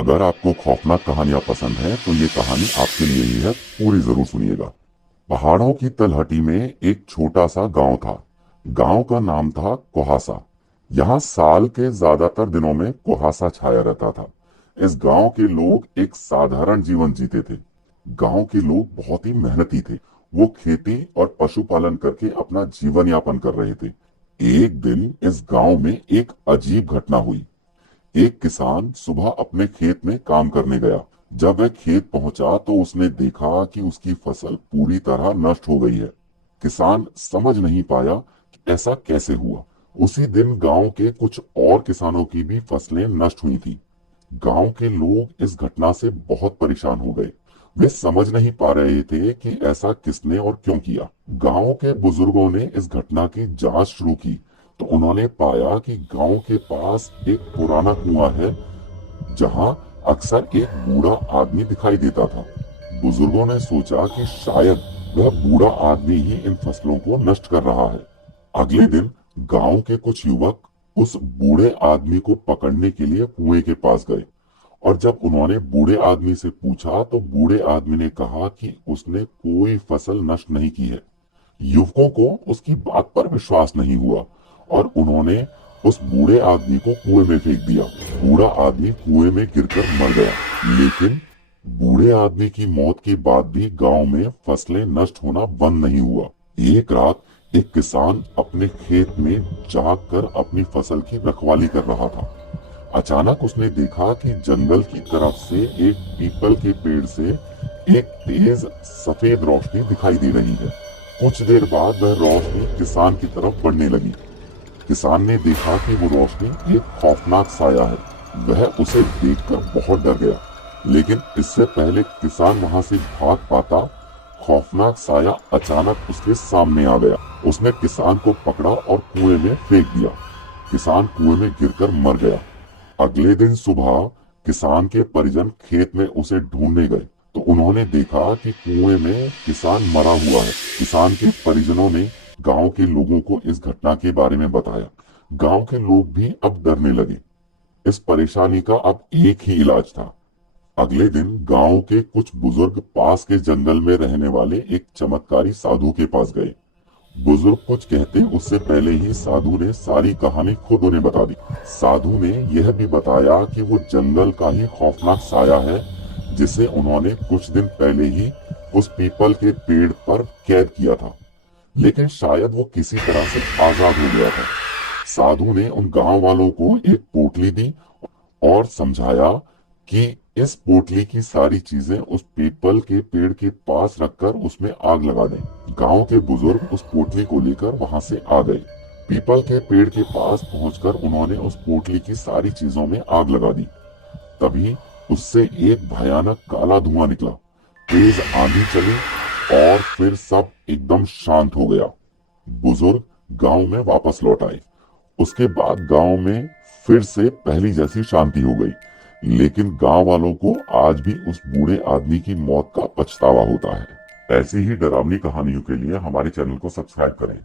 अगर आपको खौफनाक कहानियां पसंद हैं तो ये कहानी आपके लिए ही है, पूरी जरूर सुनिएगा। पहाड़ों की तलहटी में एक छोटा सा गांव था। गांव का नाम था कुहासा। यहाँ साल के ज्यादातर दिनों में कुहासा छाया रहता था। इस गांव के लोग एक साधारण जीवन जीते थे। गांव के लोग बहुत ही मेहनती थे। वो खेती और पशुपालन करके अपना जीवन यापन कर रहे थे। एक दिन इस गांव में एक अजीब घटना हुई। एक किसान सुबह अपने खेत में काम करने गया। जब वह खेत पहुंचा तो उसने देखा कि उसकी फसल पूरी तरह नष्ट हो गई है। किसान समझ नहीं पाया कि ऐसा कैसे हुआ। उसी दिन गांव के कुछ और किसानों की भी फसलें नष्ट हुई थी। गांव के लोग इस घटना से बहुत परेशान हो गए। वे समझ नहीं पा रहे थे कि ऐसा किसने और क्यों किया। गांव के बुजुर्गों ने इस घटना की जांच शुरू की तो उन्होंने पाया कि गांव के पास एक पुराना कुआं है जहां अक्सर एक बूढ़ा आदमी दिखाई देता था। बुजुर्गों ने सोचा कि शायद वह बूढ़ा आदमी ही इन फसलों को नष्ट कर रहा है। अगले दिन गांव के कुछ युवक उस बूढ़े आदमी को पकड़ने के लिए कुएं के पास गए और जब उन्होंने बूढ़े आदमी से पूछा तो बूढ़े आदमी ने कहा कि उसने कोई फसल नष्ट नहीं की है। युवकों को उसकी बात पर विश्वास नहीं हुआ और उन्होंने उस बूढ़े आदमी को कुएं में फेंक दिया। बूढ़ा आदमी कुएं में गिरकर मर गया। लेकिन बूढ़े आदमी की मौत के बाद भी गांव में फसलें नष्ट होना बंद नहीं हुआ। एक रात एक किसान अपने खेत में जाकर अपनी फसल की रखवाली कर रहा था। अचानक उसने देखा कि जंगल की तरफ से एक पीपल के पेड़ से एक तेज सफेद रोशनी दिखाई दे रही है। कुछ देर बाद वह रोशनी किसान की तरफ बढ़ने लगी। किसान ने देखा कि वो रोशनी एक खौफनाक साया है। वह उसे देखकर बहुत डर गया, लेकिन इससे पहले किसान वहां से भाग पाता, खौफनाक साया अचानक उसके सामने आ गया। उसने किसान को पकड़ा और कुएं में फेंक दिया। किसान कुएं में गिरकर मर गया। अगले दिन सुबह किसान के परिजन खेत में उसे ढूंढने गए तो उन्होंने देखा कि कुएं में किसान मरा हुआ है। किसान के परिजनों ने गांव के लोगों को इस घटना के बारे में बताया। गांव के लोग भी अब डरने लगे। इस परेशानी का अब एक ही इलाज था। अगले दिन गांव के कुछ बुजुर्ग पास के जंगल में रहने वाले एक चमत्कारी साधु के पास गए। बुजुर्ग कुछ कहते उससे पहले ही साधु ने सारी कहानी खुद उन्हें बता दी। साधु ने यह भी बताया कि वो जंगल का ही खौफनाक साया है जिसे उन्होंने कुछ दिन पहले ही उस पीपल के पेड़ पर कैद किया था, लेकिन शायद वो किसी तरह से आजाद हो गया था। साधु ने उन गांव वालों को एक पोटली दी और समझाया कि इस पोटली की सारी चीजें उस पीपल के पेड़ के पास रखकर उसमें आग लगा दें। गांव के बुजुर्ग उस पोटली को लेकर वहां से आ गए। पीपल के पेड़ के पास पहुंचकर उन्होंने उस पोटली की सारी चीजों में आग लगा दी। तभी उससे एक भयानक काला धुआं निकला। तेज आंधी चली और फिर सब एकदम शांत हो गया। बुजुर्ग गांव में वापस लौट आए। उसके बाद गांव में फिर से पहली जैसी शांति हो गई, लेकिन गांव वालों को आज भी उस बूढ़े आदमी की मौत का पछतावा होता है। ऐसी ही डरावनी कहानियों के लिए हमारे चैनल को सब्सक्राइब करें।